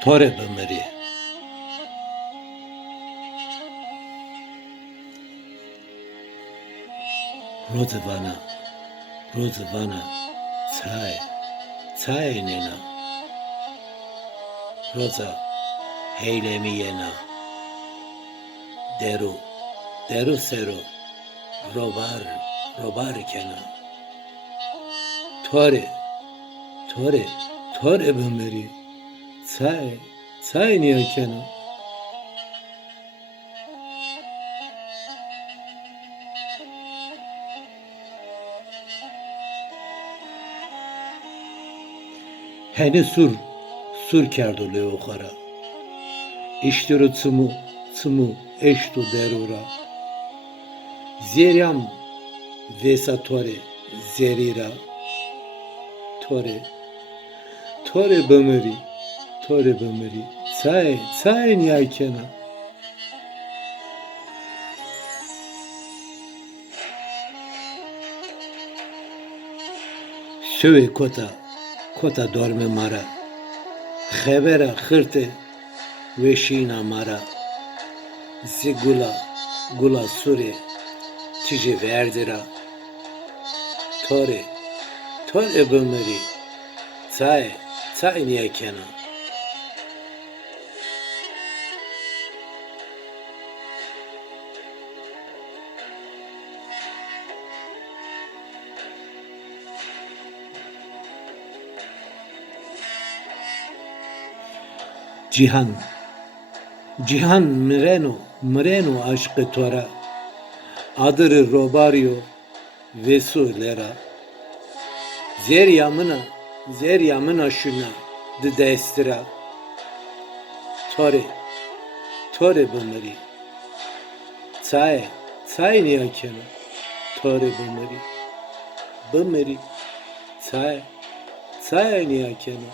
Tore bımırı. Rodzwana, rodzwana, caj, caj nena. Roza, heylemiyena. Deru, deru seru, robar, robar kena. Tore, tore, tore bımırı. Caj, caj niye kena. Heni sur, sur kerdu leokhara. İştiru tsumu, tsumu eştu derura. Zeryam vesa tore, zerira. Tore, tore bömeri, tore bömeri. Tsay, tsay niyakena. Söve kota, kota dorme mara. Xebera xırte veşina mara. Zigula, gula suri, tiji verdira. Tori, tori bömeri. Tsay, tsay niyakena. Cihan. Cihan Mreno Mreno aşkı tora Adırı Robario Vesu lera Zer yamına Zer yamına şuna De destira Tori Tori bunları Tsay Tsay niyakena Tori bunları Bunları Tsay Tsay niyakena